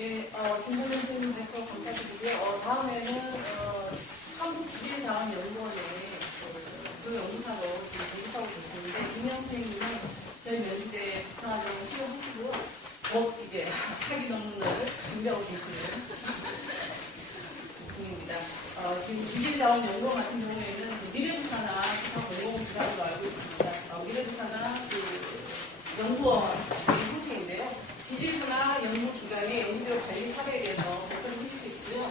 네, 김선생 선생님 발표 감사드리고요. 다음에는 한국지질자원연구원에 구조연구사로 지금 모집하고 계시는데 이명 선생님은 저희 면접에 부사하려고 수료하시고요. 곧 이제 학위 논문을 준비하고 계시는 분입니다. 지금 지질자원연구원 같은 경우에는 미래부사나 기타 공공부사로 알고 있습니다. 미래부사나 연구원 형태인데요. 지질부나 연구기관의 연구력 관리 사례에 대해서 발표를 해줄 수 있고요.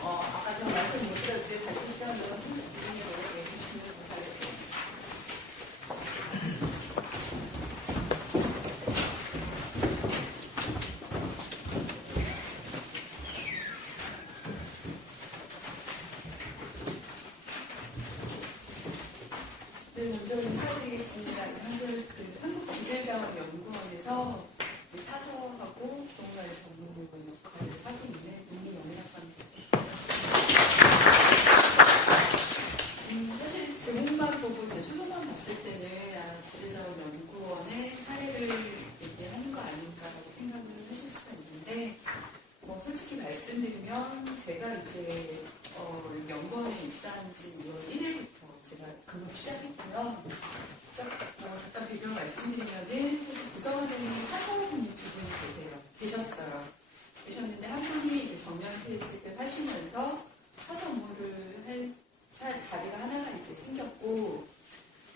아까 제가 말씀 못 드렸는데 발표 시간은 30분으로 내주시면 감사하겠습니다. 네, 먼저 인사드리겠습니다. 현재 한국지질자원연구원에서 사서하고 동아리 전문가의 역할을 하고 있는 윤미영학과입니다. 사실 제목만 보고 제 초성만 봤을 때는 지질자원연구원의 사례를 얘기하는 거 아닌가라고 생각을 하실 수가 있는데, 솔직히 말씀드리면 제가 이제 연구원에 입사한 지 2월 1일부터 제가 근무 시작했고요. 잠깐 비교 말씀드리면은 사실 구성원에 사서분이 두 분이 계셨는데 한 분이 이제 정년 퇴직을 하시면서 사서 업무를 할 자리가 하나가 이제 생겼고,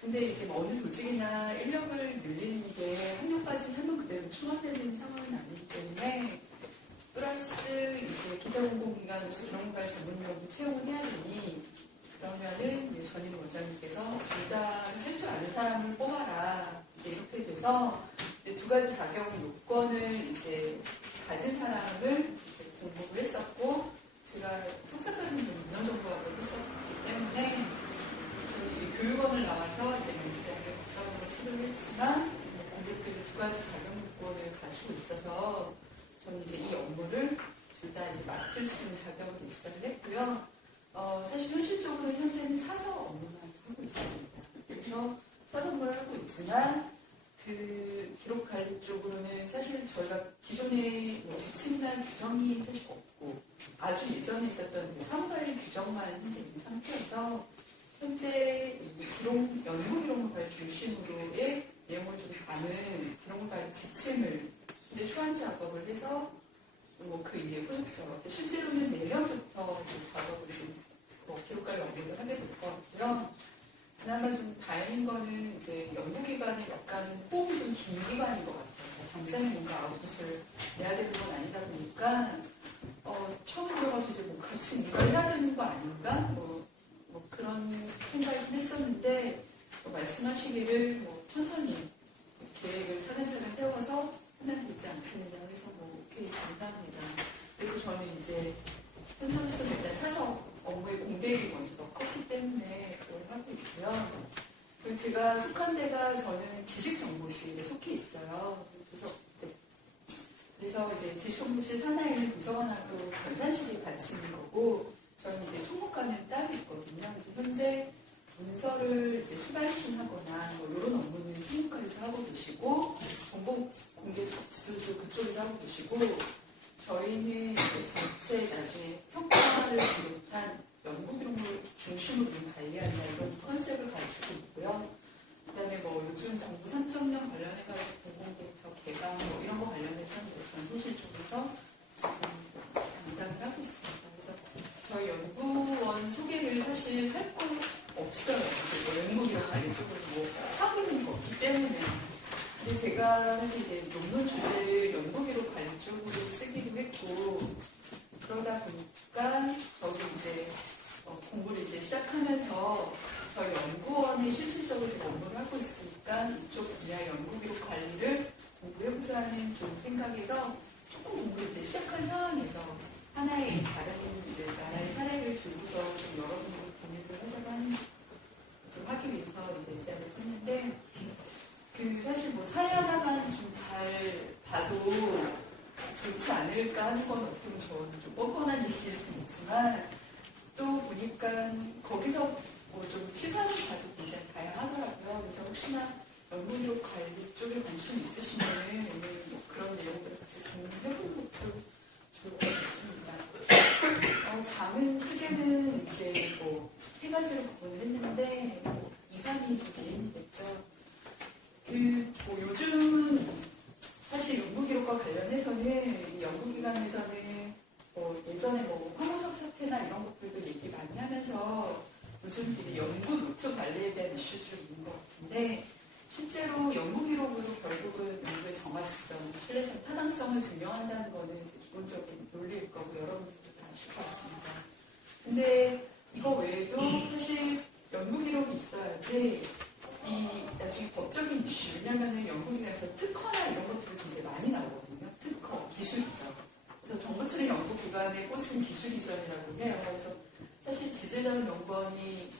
근데 이제 어느 조직이나 인력을 늘리는 게 학력까지 하면 그대로 충원되는 상황은 아니기 때문에 플러스 이제 기타공공기관으로서 그런걸 전문적으로 채용을 해야 되니, 그러면은 이제 전임 원장님께서 둘 다 할 줄 아는 사람을 뽑아라. 이제 이렇게 돼서 이제 두 가지 자격 요건을 이제 가진 사람을 이제 공부를 했었고, 제가 석사까지는 좀 문헌 정보학을 했었기 때문에 저는 이제 교육원을 나와서 이제 명시대학교 박사학위를 시도를 했지만 공교롭게도 두 가지 자격 요건을 가지고 있어서 저는 이제 이 업무를 둘 다 이제 맡을 수 있는 자격을 입사를 했고요. 사실 현실적으로 현재는 사서 업무만 하고 있습니다. 그래서 사서 업무를 하고 있지만 그 기록 관리 쪽으로는 사실 저희가 기존에 지침이나 규정이 사실 없고 아주 예전에 있었던 그 사무관리 규정만 현재 있는 상태여서 현재 연구 기록물 관리 중심으로의 내용을 좀 담은 기록물 관리 지침을 이제 초안 작업을 해서 그 이후에 후속작업. 실제로는 내년부터 작업을 좀 기록관리 업무를 하게 될 것 같고요. 그나마 좀 다행인 거는 이제 연구기관이 약간 호흡이 좀 긴 기관인 것 같아요. 당장에 뭔가 아웃풋을 내야 되는 건 아니다 보니까 처음 들어가서 이제 같이 일을 해야 되는 거 아닌가? 그런 생각을 좀 했었는데 말씀하시기를 천천히 계획을 차근차근 세워서 하면 되지 않겠느냐 해서 오케이 감사합니다. 그래서 저는 이제 현장에서 일단 사서 업무의 공백이 먼저 더 컸기 때문에 그걸 하고 있고요. 그리고 제가 속한 데가 저는 지식정보실에 속해 있어요. 그래서 이제 지식정보실 산하에 있는 도서관하고 전산실이 같이 있는 거고, 저는 이제 총무과는 따로 있거든요. 그래서 현재 문서를 이제 수발신하거나 이런 업무는 총무과에서 하고 계시고, 공개 접수도 그쪽에서 하고 계시고, 저희는 이제 전체 나중에 평가를 비롯한 연구 기록물 중심으로 관리한다 이런 컨셉을 가지고 있고요. 그다음에 요즘 정부 3.0 관련해가지고 공공데이터 개방 이런 거 관련해서 전소실 쪽에서 지금 담당을 하고 있습니다. 그래서 저희 연구원 소개를 사실 할 거 없어요. 연구 기록 관리 쪽으로 하고 있는 거 없기 때문에. 근데 제가 사실 이제 논문 주제를 연구 기록 관리 쪽으로 쓰기도 했고, 그러다 보니까 저도 이제 공부를 이제 시작하면서 저희 연구원이 실질적으로 제가 업무를 하고 있으니까 이쪽 분야 연구 기록 관리를 공부해보자는 좀 생각에서 조금 공부를 이제 시작한 상황에서 하나의 다른 이제 나라의 사례를 들고서 좀 여러분들과 공유를 하자고 좀 하기 위해서 이제 시작을 했는데, 사실 사례 하나만 좀 잘 봐도 좋지 않을까 하는 건 어떻게 보면 저는 좀 뻔뻔한 얘기일 수 있지만, 또 보니까 거기서 좀 시선을 봐도 굉장히 다양하더라고요. 그래서 혹시나 연구기록 관리 쪽에 관심 있으시면은 그런 내용들을 같이 공유해보는 것도 말씀드린 연구 노트 관리에 대한 이슈도 좀 있는 것 같은데 실제로 연구 기록으로 결국은 연구의 정확성, 신뢰성, 타당성을 증명한다는 거는 이제 기본적인 논리일 거고 여러분들도 다 아실 것 같습니다. 근데 이거 외에도 사실 연구 기록이 있어야지 이 나중에 법적인 이슈, 왜냐면은 연구기관에서 특허나 이런 것들이 굉장히 많이 나오거든요. 특허, 기술이죠. 그래서 정부처럼 연구기관에 꽂힌 기술 이전이라고 해요. 그래서 사실 지질자원 연구원이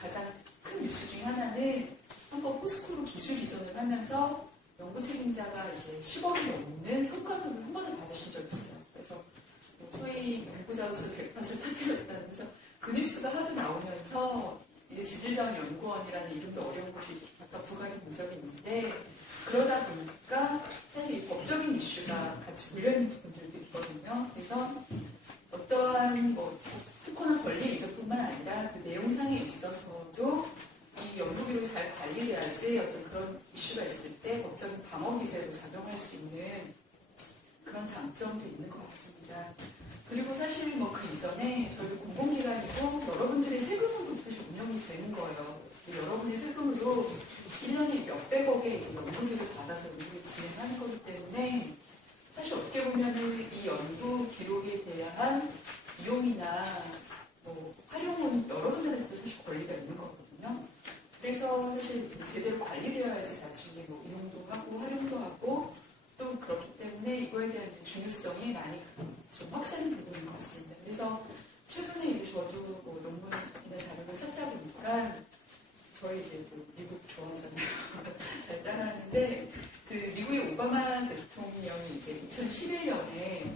가장 큰 이슈 중에 하나는 한번 포스코로 기술 이전을 하면서 연구 책임자가 이제 10억이 넘는 성과급을 한 번에 받으신 적이 있어요. 그래서 뭐 소위 연구자로서 잭팟을 터뜨렸다는 그래서 그 뉴스가 하도 나오면서 이제 지질자원 연구원이라는 이름도 어려운 곳이 아까 부각이 된 적이 있는데 그러다 보니까 사실 이 법적인 이슈가 같이 물려있는 부분들도 있거든요. 그래서 어떠한 뭐 특허나 권리 이전뿐만 아니라 그 내용상에 있어서도 이 연구기록이 잘 관리돼야지 어떤 그런 이슈가 있을 때 법적인 방어 기제로 작용할 수 있는 그런 장점도 있는 것 같습니다. 그리고 사실 뭐 그 이전에 저희도 공공기관이고 여러분들의 세금으로 사실 운영이 되는 거예요. 여러분의 세금으로 1년에 몇백억의 연구기를 받아서 연구를 진행하는 거기 때문에 사실 어떻게 보면은 이 연구 기록에 대한 이용이나 뭐 활용은 여러분들한테 사실 권리가 있는 거거든요. 그래서 사실 제대로 관리되어야지 나중에 뭐 이용도 하고 활용도 하고 또 그렇기 때문에 이거에 대한 중요성이 많이 좀 확산이 되고 있는 것 같습니다. 그래서 최근에 이제 저도 뭐 논문이나 자료를 찾다 보니까 저희 이제 그 미국 좋아하잖아요. 잘 따라하는데 그 미국의 오바마 대통령이 이제 2011년에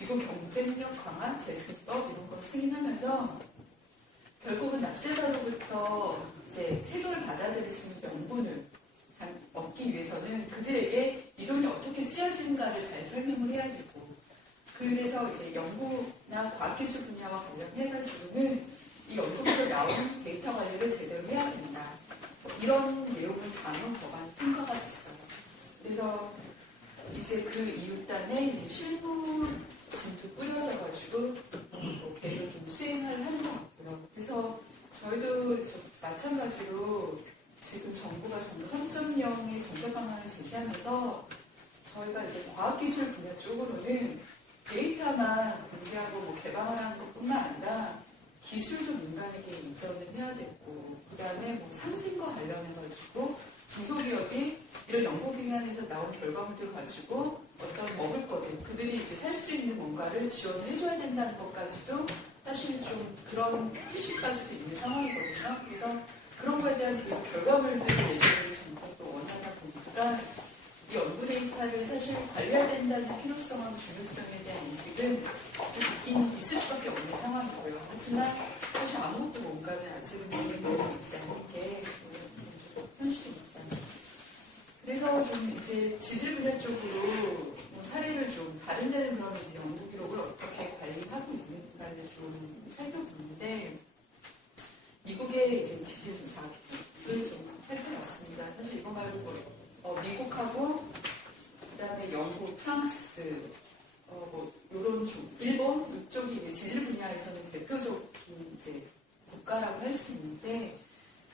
미국 경쟁력 강화 재승법 이런 걸 승인하면서 결국은 납세자로부터 이제 세금을 받아들일 수 있는 명분을 얻기 위해서는 그들에게 이 돈이 어떻게 쓰여지는가를 잘 설명을 해야 되고 그래서 이제 연구나 과학기술 분야와 관련해가지고는 이 연구에서 나오는 데이터 관리를 제대로 해야 된다. 이런 내용을 담은 법안이 통과가 됐어요. 그래서 이제 그 이웃단에 이제 실무진도 꾸려져가지고 계획을 좀 수행을 하는 것 같고요. 그래서 저희도 마찬가지로 지금 정부가 정부 3.0의 정책 방안을 제시하면서 저희가 이제 과학기술 분야 쪽으로는 데이터만 공개하고 뭐 개방하는 것뿐만 아니라 기술도 민간에게 이전을 해야 되고 그 다음에 뭐 상생과 관련해가지고 중소기업이 이런 연구기관에서 나온 결과물들을 가지고 어떤 먹을 것들 그들이 이제 살 수 있는 뭔가를 지원을 해줘야 된다는 것까지도 사실 좀 그런 푸시까지도 있는 상황이거든요. 그래서 그런 거에 대한 결과물들을 내주는 정책도 원하다 보니까 이 연구 데이터를 사실 관리해야 된다는 필요성하고 중요성에 대한 인식은 있긴 있을 수밖에 없는 상황이고요. 하지만 사실 아무것도 뭔가는 아직은 진행되고 있지 않은 게 현실입니다. 그래서 좀 이제 지질 분야 쪽으로 사례를 좀 다른 데는 그러면 이제 연구 기록을 어떻게 관리하고 있는가를 좀 살펴보는데 미국의 이제 지질 조사를 좀 살펴봤습니다. 사실 이거 말고 미국하고 그다음에 영국, 프랑스, 뭐 이런 쪽, 일본 이쪽이 이제 지질 분야에서는 대표적인 이제 국가라고 할 수 있는데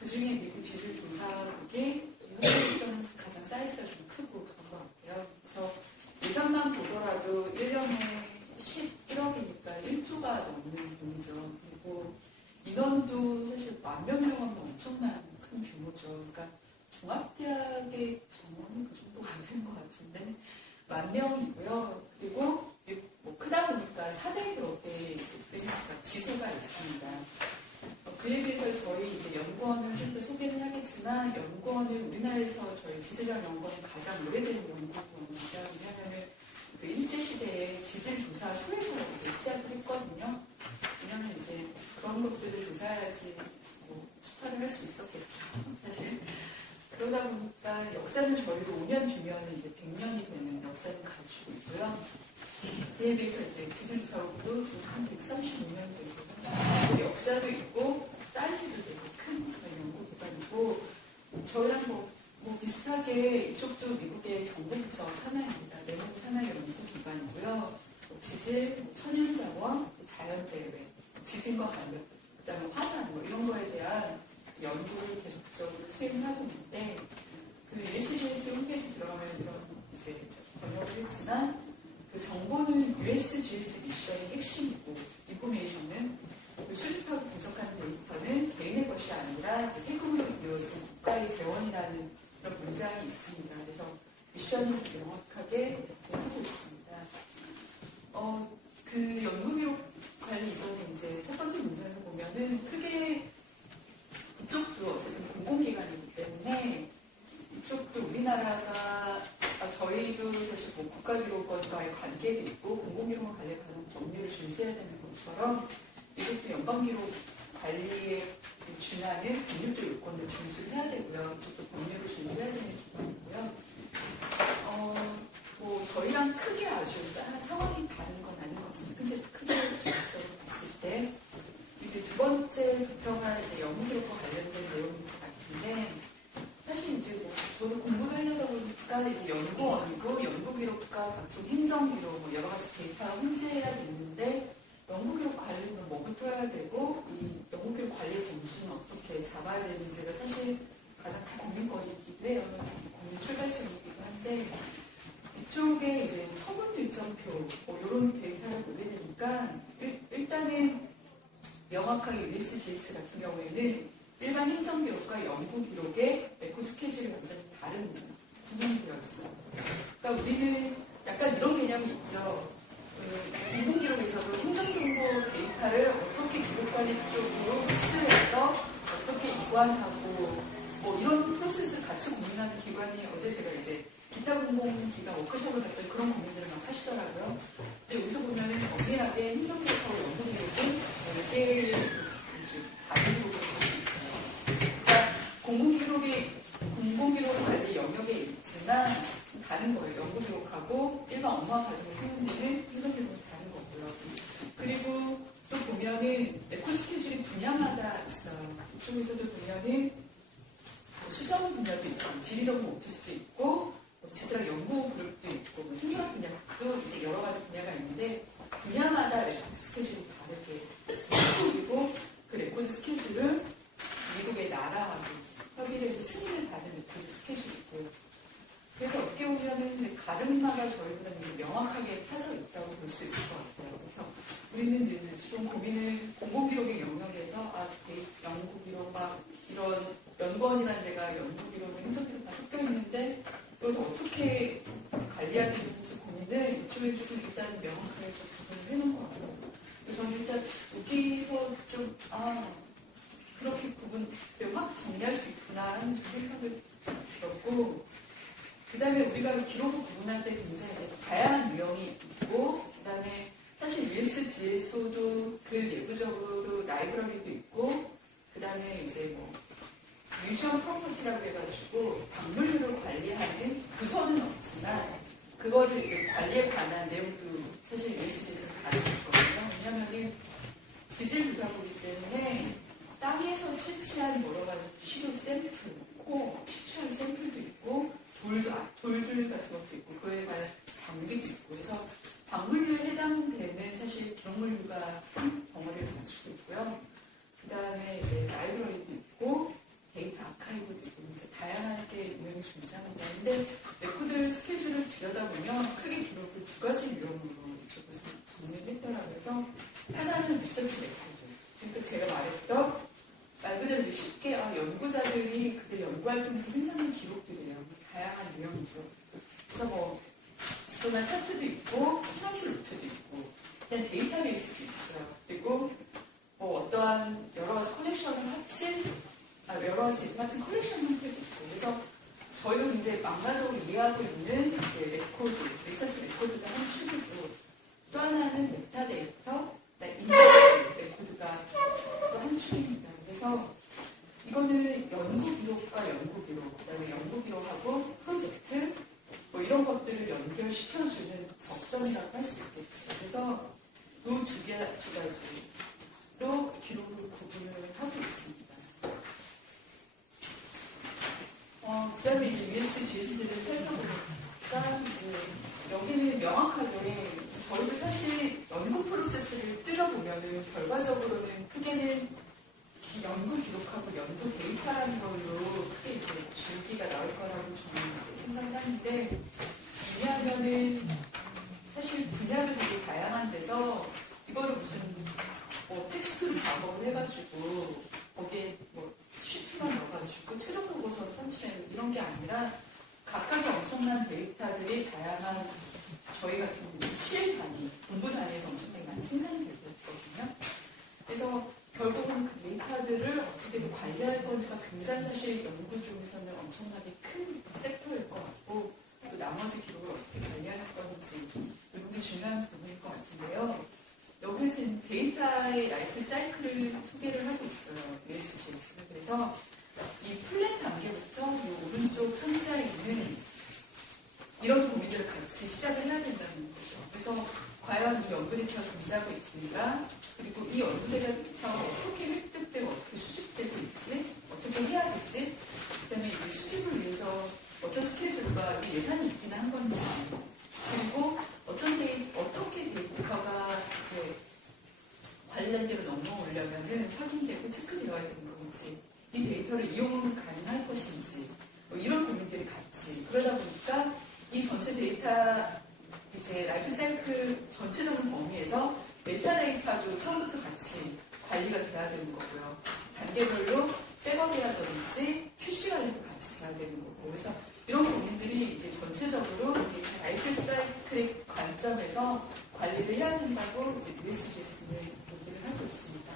그 중에 미국 지질 조사국이 현재로서는 가장 사이즈가 좀 크고 그런 것 같아요. 그래서 예산만 보더라도 1년에 11억이니까 1조가 넘는 돈이죠. 그리고 인원도 사실 10,000명이라고 하면 엄청난 큰 규모죠. 그러니까 종합대학의 정원은 그 정도가 안 되는 것 같은데 10,000명이고요. 그리고 뭐 크다 보니까 400여 개의 벤치가 지소가 있습니다. 그에 비해서 저희 이제 연구원을 좀 더 소개를 하겠지만 연구원은 우리나라에서 저희 지질학 연구원이 가장 오래된 연구원입니다. 왜냐하면 그 일제시대에 지질조사 소에서 이제 시작을 했거든요. 왜냐하면 이제 그런 것들을 조사해야지 뭐 수사를 할 수 있었겠죠. 사실. 그러다 보니까 역사는 저희도 5년 뒤면 이제 100년이 되는 역사를 가지고 있고요. 그에 비해서 이제 지질조사국도 지금 한 135년 되고 역사도 있고 사이즈도 되게 큰 연구기관이고 저희랑 뭐 비슷하게 이쪽도 미국의 정부부처 산하입니다. 내무 산하 연구기관이고요. 지질, 천연자원, 자연재해, 지진과 관련 그다음에 화산 뭐 이런 거에 대한 연구를 계속적으로 수행을 하고 있는데 그 USGS 홈페이지 들어가면 이런 이제 번역을 했지만 그 정보는 USGS 미션의 핵심이고 인포메이션은 그 수집하고 분석하는 데이터는 개인의 것이 아니라 세금으로 이루어진 국가의 재원이라는 그런 문장이 있습니다. 그래서 미션을 명확하게 하고 있습니다. 그 연구기록 관리 이전에 이제 첫 번째 문제에서 보면은 크게 이쪽도 어쨌든 공공기관이기 때문에 이쪽도 우리나라가 저희도 사실 뭐 국가기록원과의 관계도 있고 공공기록원 관리에 관한 법률을 준수해야 되는 것처럼 이것도 연방기록 관리에 준하는 법률적 요건을 준수를 해야 되고요. 이쪽도 법률을 준수해야 되는 기관이고요. 뭐 저희랑 크게 아주 상황이 다른 건 아닌 것 같습니다. 근데 크게 종합적으로 봤을 때 이제 두 번째 부평할 이제 연구기록과 관련된 내용인 것 같은데 사실 이제 뭐 저도 공부하려다 보니까 이제 연구원이고 연구기록과 각종 행정기록 뭐 여러 가지 데이터가 혼재해야 되는데 연구기록 관리는 뭐부터 해야 되고 이 연구기록 관리 범주는 어떻게 잡아야 되는지가 사실 가장 큰 고민거리이기도 해요. 고민 출발점이기도 한데 이쪽에 이제 처분 일정표 뭐 이런 데이터를 보게 되니까 일단은 명확하게 USGS 같은 경우에는 일반 행정기록과 연구기록의 레코드 스케줄이 완전히 다른 구분되어 있어요. 그러니까 우리는 약간 이런 개념이 있죠. 인공기록에서도 행정정보 데이터를 어떻게 기록관리 쪽으로 흡수해서 어떻게 이관하고 뭐 이런 프로세스를 같이 고민하는 기관이 어제 제가 이제 기타 공공기관 워크숍을 했던 그런 고민들을 막 하시더라고요. 근데 여기서 보면은 엄밀하게 행정기록하고 연구기록은 별개의 다른 기록을 볼수 있어요. 그러니까 공공기록 관리 영역에 있지만 다른 거예요. 연구기록하고 일반 업무와 과정을 세우는 행정기록은 다른 거고요. 그리고 또 보면은 레코드 스케줄이 분야마다 있어요. 이쪽에서도 보면은 뭐 수정 분야도 있고 지리정보 오피스도 있고 지적 연구 그룹도 있고 뭐 생물학 분야도 이제 여러 가지 분야가 있는데 분야마다 레코드 스케줄이 다르게 있습니다. 그리고 그 레코드 스케줄은 미국의 나라하고 협의를 해서 승인을 받은 레코드 스케줄이 있고요. 그래서 어떻게 보면은 가름마가 저희보다 명확하게 타져 있다고 볼 수 있을 것 같아요. 그래서 우리는 지금 고민을 공공기록의 영역에서 연구기록 막 이런 연구원이라는 데가 연구기록과 행정기록 다 섞여 있는데 이걸 어떻게 관리해야 되는지 고민을 이쪽에 좀 일단 명확하게 좀 구분을 해놓은 것 같아요. 그래서 저는 일단 여기서 좀 그렇게 확 정리할 수 있구나 하는 생각을 들었고 그 다음에 우리가 기록을 구분할 때 굉장히 이제 다양한 유형이 있고 그 다음에 사실 USGS도 그 내부적으로 라이브러리도 있고 그 다음에 이제 뭐 뮤지엄 프로퍼티라고 해가지고 박물류를 관리하는 부서는 없지만 그거를 이제 관리에 관한 내용도 사실 USGS는 다르고 있거든요. 왜냐면은 지질조사부이기 때문에 땅에서 채취한 여러 가지 시료 샘플, 시추한 샘플도 있고 돌들 같은 것도 있고 그에 관한 장비도 있고 그래서 박물류에 해당되는 사실 기록물류가 한 덩어리를 갖추고 있고요. 그 다음에 이제 라이브러리도 있고 데이터 아카이브도 있고 이제 다양하게 유형이 존재합니다. 근데 레코드 스케줄을 들여다보면 크게 기록을 두 가지 유형으로 이쪽에서 정리를 했더라고요. 그래서 하나는 리서치 레코드. 그러니까 제가 말했던 말 그대로 쉽게 연구자들이 그들 연구활동에서 생산한 기록들이에요. 다양한 유형이죠. 그래서 뭐 지도나 차트도 있고 실험실 노트도 있고 그냥 데이터베이스도 있어요. 그리고 뭐 어떠한 여러 가지 커넥션을 합친 여러 가지 데이터 같은 컬렉션 형태도 있고 그래서 저희가 굉장히 망가적으로 이해하고 있는 이제 레코드, 리서치 레코드가 한 축이고 또 하나는 메타데이터, 인덱스 레코드가 또 한 축입니다. 그래서 이거는 연구기록과 연구기록, 그다음에 연구기록하고 프로젝트 뭐 이런 것들을 연결시켜주는 접점이라고 할 수 있겠죠. 그래서 그 두 가지로 기록을 구분을 하고 있습니다. 그 다음에 이제 USGS를 살펴보니까 여기는 명확하게 저희도 사실 연구 프로세스를 뜯어보면은 결과적으로는 크게는 연구 기록하고 연구 데이터라는 걸로 크게 이제 줄기가 나올 거라고 저는 이제 생각을 하는데, 왜냐하면은 사실 분야도 되게 다양한 데서 이거를 무슨 뭐 텍스트로 작업을 해가지고 거기에 뭐 쉬트만 넣어가지고 최종 보고서 산출해는 이런 게 아니라 각각의 엄청난 데이터들이 다양한 저희 같은 경우는 실 단위, 공부 단위에서 엄청나게 많이 생산이 되고 있거든요. 그래서 결국은 그 데이터들을 어떻게 관리할 건지가 굉장히 사실 연구 쪽에서는 엄청나게 큰 섹터일 것 같고, 또 나머지 기록을 어떻게 관리할 건지 이런 게 중요한 부분일 것 같은데요. 여기서는 데이터의 라이프 사이클을 소개를 하고 있어요. USGS는. 그래서 이 플랫 단계부터 이 오른쪽 상자에 있는 이런 고민들을 같이 시작을 해야 된다는 거죠. 그래서 과연 이 연구 데이터가 존재하고 있는가, 그리고 이 연구 데이터가 어떻게 획득되고 어떻게 수집되고 있지, 어떻게 해야 되지, 그 다음에 이제 수집을 위해서 어떤 스케줄과 예산이 있긴 한 건지, 그리고 어떻게 데이터가 이제 관련대로 넘어오려면은 확인되고 체크되어야 되는 건지, 이 데이터를 이용은 가능할 것인지, 뭐 이런 고민들이 같이. 그러다 보니까 이 전체 데이터 이제 라이프 사이클 전체적인 범위에서 메타데이터도 처음부터 같이 관리가 돼야 되는 거고요. 단계별로 백업이라든지 QC 관리도 같이 돼야 되는 거고. 그래서 이런 고민들이 이제 전체적으로 라이프 사이클의 관점에서 관리를 해야 된다고 이제 USGS는 얘기를 하고 있습니다.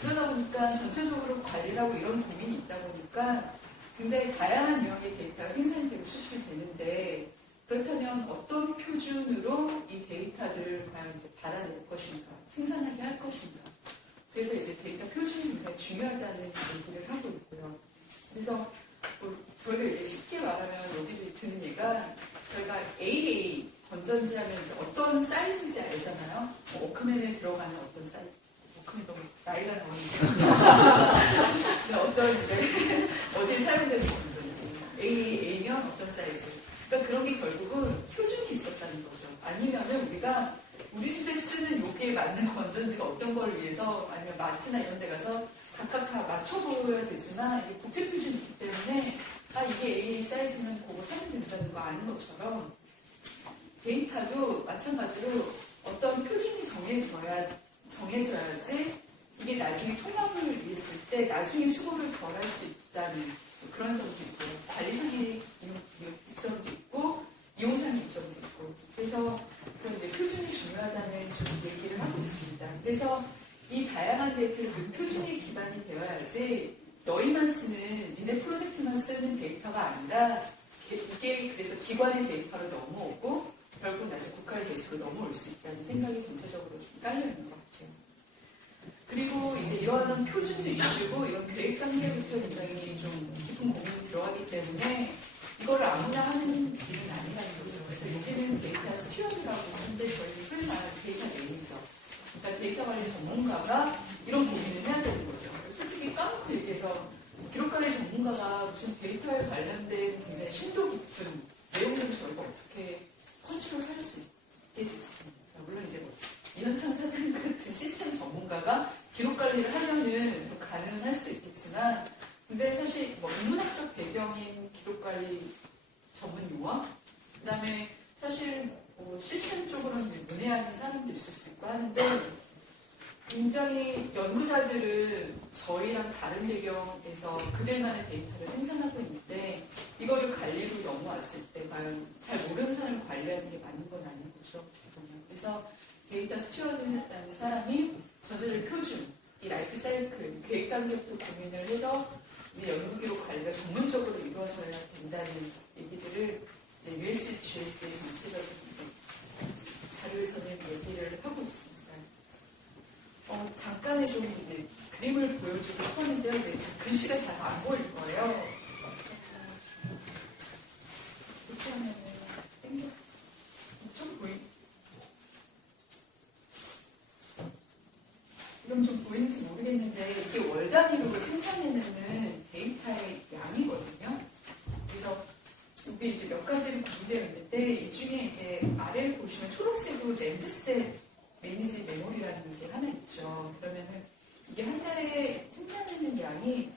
그러다 보니까 전체적으로 관리를 하고 이런 고민이 있다 보니까 굉장히 다양한 유형의 데이터가 생산이 되고 수집이 되는데, 그렇다면 어떤 표준으로 이 데이터들을 과연 이제 받아낼 것인가, 생산하게 할 것인가. 그래서 이제 데이터 표준이 굉장히 중요하다는 얘기를 하고 있고요. 그래서 뭐 저희가 이제 쉽게 말하면 여기 드는 얘가, 저희가 AA 건전지 하면 이제 어떤 사이즈인지 알잖아요. 뭐 워크맨에 들어가는 어떤 사이즈. 워크맨 너무 나이가 나오니까. 어떤 이제 어디에 사용되는 건전지. AA면 어떤 사이즈. 그러니까 그런 게 결국은 표준이 있었다는 거죠. 아니면은 우리가 우리 집에 쓰는 요기에 맞는 건전지가 어떤 걸 위해서, 아니면 마트나 이런 데 가서 각각 다 맞춰보여야 되지만, 이게 국제 표준이 있기 때문에 이게 AA 사이즈면 그거 사면 된다는 거 아는 것처럼, 데이터도 마찬가지로 어떤 표준이 정해져야지 이게 나중에 통합을 했을 때 나중에 수고를 덜 할 수 있다는 그런 점도 있고요. 관리상의 이점도 있고 이용상의 이점도 있고. 그래서 그런 이제 표준이 중요하다는 좀 얘기를 하고 있습니다. 그래서 이 다양한 데이터를 그 표준이 기반이 되어야지 너희만 쓰는, 니네 프로젝트만 쓰는 데이터가 아니라 이게 그래서 기관의 데이터로 넘어오고 결국 나중에 국가의 데이터로 넘어올 수 있다는 생각이 전체적으로 좀 깔려있는 것 같아요. 그리고 이제 이러한 표준도 이슈고 이런 계획 단계부터 굉장히 좀 깊은 고민이 들어가기 때문에 이거를 아무나 하는 일은 아니라는 거죠. 그래서 여기는 데이터 스튜어드라고 쓰는데 저희는 흔히 말하는 데이터 매니저. 그러니까 데이터 관리 전문가가 이런 고민을 해야 되는 거죠. 솔직히 까놓고 얘기해서 기록관리 전문가가 무슨 데이터에 관련된 굉장히 심도 깊은 내용들을 저희가 어떻게 컨트롤할 수 있겠습니까? 물론 이제 뭐 이현창 사장 같은 시스템 전문가가 기록 관리를 하면은 가능할 수 있겠지만, 근데 사실 뭐 인문학적 배경인 기록 관리 전문 용어, 그다음에 사실 뭐 시스템 쪽으로는 문외한인 사람도 있을 수 있고 하는데, 굉장히 연구자들은 저희랑 다른 배경에서 그들만의 데이터를 생산하고 있는데, 이거를 관리로 넘어왔을 때 과연 잘 모르는 사람을 관리하는 게 맞는 건 아닌 거죠. 그래서 데이터 스튜어드라는 사람이 전체적인 표준, 이 라이프 사이클, 계획 단계부터 고민을 해서 연구 기록 관리가 전문적으로 이루어져야 된다는 얘기들을 USGS의 전체적인 자료에서는 얘기를 하고 있습니다. 잠깐의 좀 이제 그림을 보여주고 싶었는데요. 이제 글씨가 잘 안 보일 거예요. 이렇게 하면은 좀 이건 좀 보이는지 모르겠는데, 이게 월 단위로 생산해내는 데이터의 양이거든요. 그래서 이게 이제 몇 가지로 구분되어 있는데, 이 중에 이제 아래를 보시면 초록색으로 랜드셋 매니지 메모리라는 게 하나 있죠. 그러면은 이게 한 달에 생산하는 양이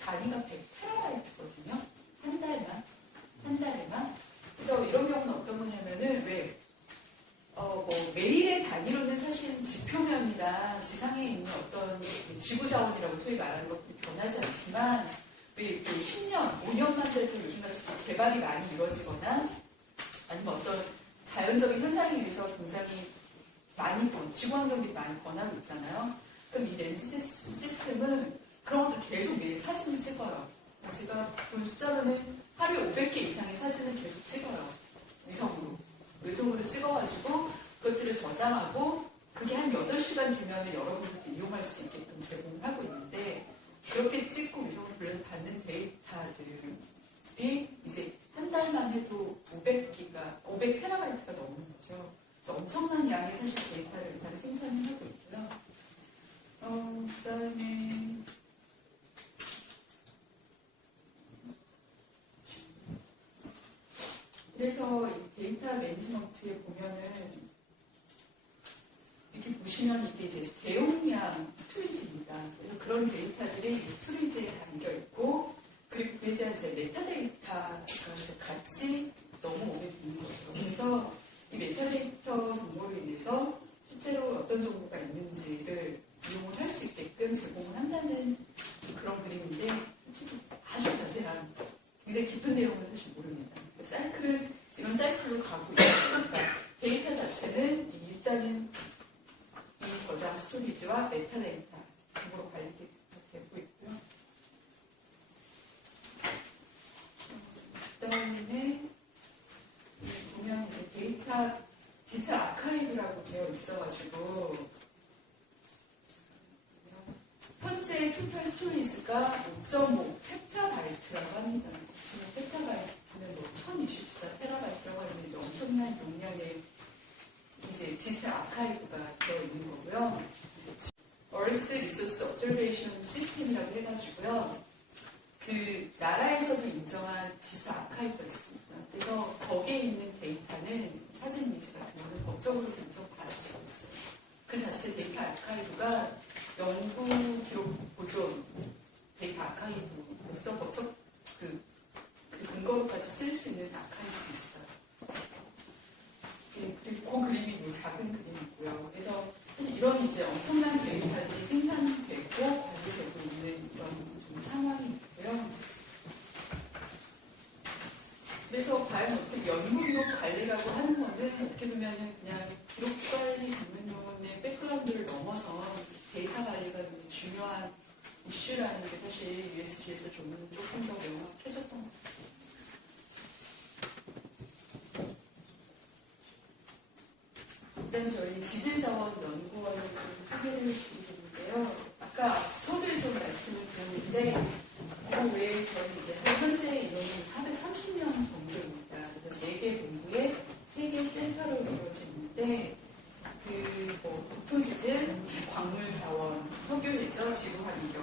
단위가 100테라바이트거든요. 한 달만. 한 달에만. 그래서 이런 경우는 어떤 거냐면은 뭐 매일의 단위로는 사실 지표면이나 지상에 있는 어떤 지구 자원이라고 소위 말하는 것들이 변하지 않지만 왜 이렇게 10년, 5년만 돼도 요즘같이 개발이 많이 이루어지거나 아니면 어떤 자연적인 현상에 의해서 굉장히 많이 지구 환경들이 많이 변하고 있잖아요. 그럼 이 렌즈 시스템은 그런 것들 계속 매일 사진을 찍어요. 제가 본 숫자로는 하루에 500개 이상의 사진을 계속 찍어요. 외성으로 찍어가지고 그것들을 저장하고 그게 한 8시간 되면 여러분들이 이용할 수 있게끔 제공을 하고 있는데 그렇게 찍고 위성을 받는 데이터들이 이제 한 달만 해도 500테라바이트가 넘는 거죠. 그래서 엄청난 양의 사실 데이터를 일단 생산을 하고 있고요. 그 다음에 그래서 이 데이터 매니지먼트에 보면은 이렇게 보시면 이게 이제 대용량 스토리지입니다. 그래서 그런 데이터들이 스토리지에 담겨 있고 그리고 그에 대한 이제 메타데이터가 이제 같이 넘어오게 되는 거죠. 그래서 이 메타데이터 정보로 인해서 실제로 어떤 정보가 있는지를 이용을 할 수 있게끔 제공을 한다는 그런 그림인데 솔직히 아주 자세한 굉장히 깊은 내용은 사실 모릅니다. 이런 사이클로 가고 있어요. 그러니까 데이터 자체는 일단은 이 저장 스토리지와 메타데이터 정보로 관리되고 있고요. 그 다음에 보면 이제 데이터 디지털 아카이브라고 되어 있어가지고 현재 토탈 스토리지가 5.5 페타바이트라고 합니다. 5.5 페타바이트는 1024테라바이트라고 하는 이제 엄청난 용량의 이제 디지털 아카이브가 되어 있는 거고요. Earth Resource Observation System이라고 해가지고요. 그 나라에서도 인정한 디지털 아카이브가 있습니다. 그래서 거기에 있는 데이터는 사진 이미지 같은 거는 법적으로 인정받을 수가 있어요. 그 자체 데이터 아카이브가 연구 기록 보존 데이터 아카이브로서 법적 그 근거로까지 쓸 수 있는 아카이브도 있어요. 네, 그리고 그 그림이 작은 그림이고요. 그래서 사실 이런 이제 엄청난 데이터들이 생산되고 관리되고 있는 이런 좀 상황이 있고요. 그래서 과연 어떻게 연구 기록 관리라고 하는 거는 어떻게 보면은 그냥 기록 관리 전문용어의 백그라운드를 넘어서 데이터 관리가 되게 중요한 이슈라는 게 사실 USG에서 조금 더 명확해졌던 것 같아요. 일단 저희 지질자원연구원을 좀 소개를 드리겠는데요. 아까 앞서를 좀 말씀을 드렸는데 그 외에 저희 이제 현재 인원이 430명 정도입니다. 그래서 4개 본부에 3개 센터로 이루어지는데 국토지질, 광물자원, 석유해저, 지구환경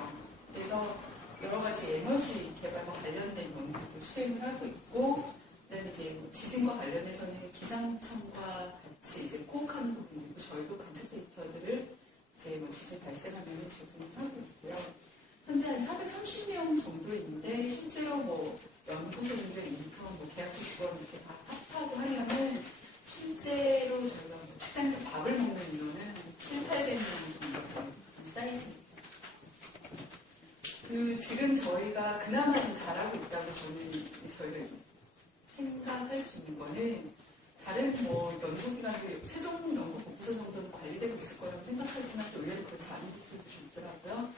그래서 여러 가지 에너지 개발과 관련된 연구도 수행을 하고 있고 그다음에 이제 지진과 관련해서는 기상청과 같이 이제 코어하는 부분이고 저희도 관측 데이터들을 이제 지진 발생하면 제공을 하고 있고요. 현재 한 430명 정도 있는데 실제로 연구소인들, 인턴, 계약직 직원 이렇게 다 합하고 하면은 실제로 저희가 식당에서 밥을 먹는 인원은 한 700~800명 정도 되는 사이즈입니다. 지금 저희가 그나마 좀 잘하고 있다고 저희가 생각할 수 있는 거는 다른 연구기관들 최종 연구 보고서 정도는 관리되고 있을 거라고 생각하지만 또 의외로 그렇지 않은 부분도 좀 있더라고요.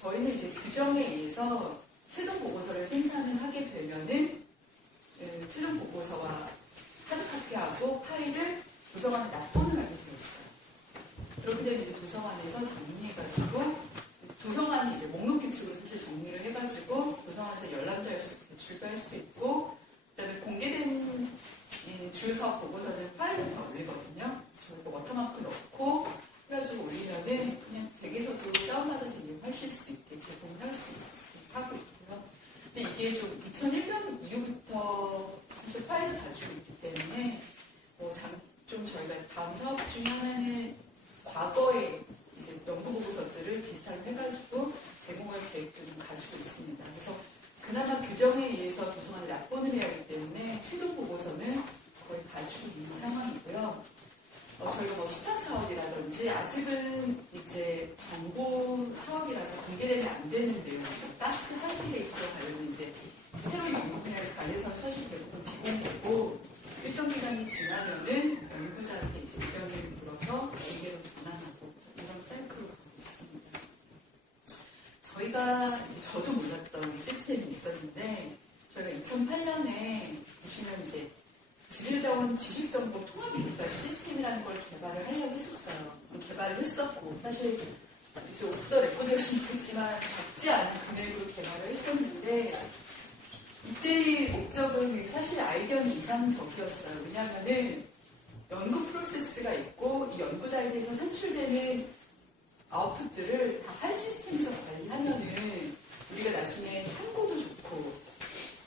저희는 이제 규정에 의해서 최종 보고서를 생산을 하게 되면은 최종 보고서와 하드카피하고 파일을 도서관에 납본을 하게 되어 있어요. 그렇게 되면 이제 도서관에서 정리해가지고 도서관이 이제 목록 규칙으로 사실 정리를 해가지고 도서관에서 열람도 할 수 있고 대출도 할 수 있고 그다음에 공개된 주요 사업 보고서는 파일로 다 올리거든요. 저희가 워터마크 넣고 해가지고 올리면은 그냥 댁에서도 다운받아서 이용하실 수 있게 제공을 할 수 하고 있고요. 근데 이게 좀 2001년 이후부터 사실 파일을 가지고 있기 때문에 좀 저희가 다음 사업 중에 하나는 과거에 이제 연구 보고서들을 디지털로 해가지고 제공할 계획도 좀 가지고 있습니다. 그래서 그나마 규정에 의해서 도서관에 납본을 해야 하기 때문에 최종 보고서는 거의 가지고 있는 상황이고요. 저희가 뭐 수탁 사업이라든지 아직은 이제 정부 사업이라서 공개되면 안 되는데요. 가스 하이드레이트와 관련된 이제 새로 연구 분야에 관해서는 사실 대부분 비공개고 일정 기간이 지나면은 연구자한테 이제 의견을 물어서 공개로 전환하고 이런 사이클로 가고 있습니다. 저희가 이제 저도 몰랐던 시스템이 있었는데 저희가 2008년에 보시면 이제 지질자원 지식정보 통합인가 시스템이라는 걸 개발을 하려고 했었어요. 개발을 했었고 사실 이제 오프 더 레코드였으면 좋겠지만 적지 않은 금액으로 개발을 했었는데 이때의 목적은 사실 아이디어는 이상적이었어요. 왜냐하면은 연구 프로세스가 있고 이 연구 단위에서 산출되는 아웃풋들을 다 한 시스템에서 관리하면은 우리가 나중에 참고도 좋고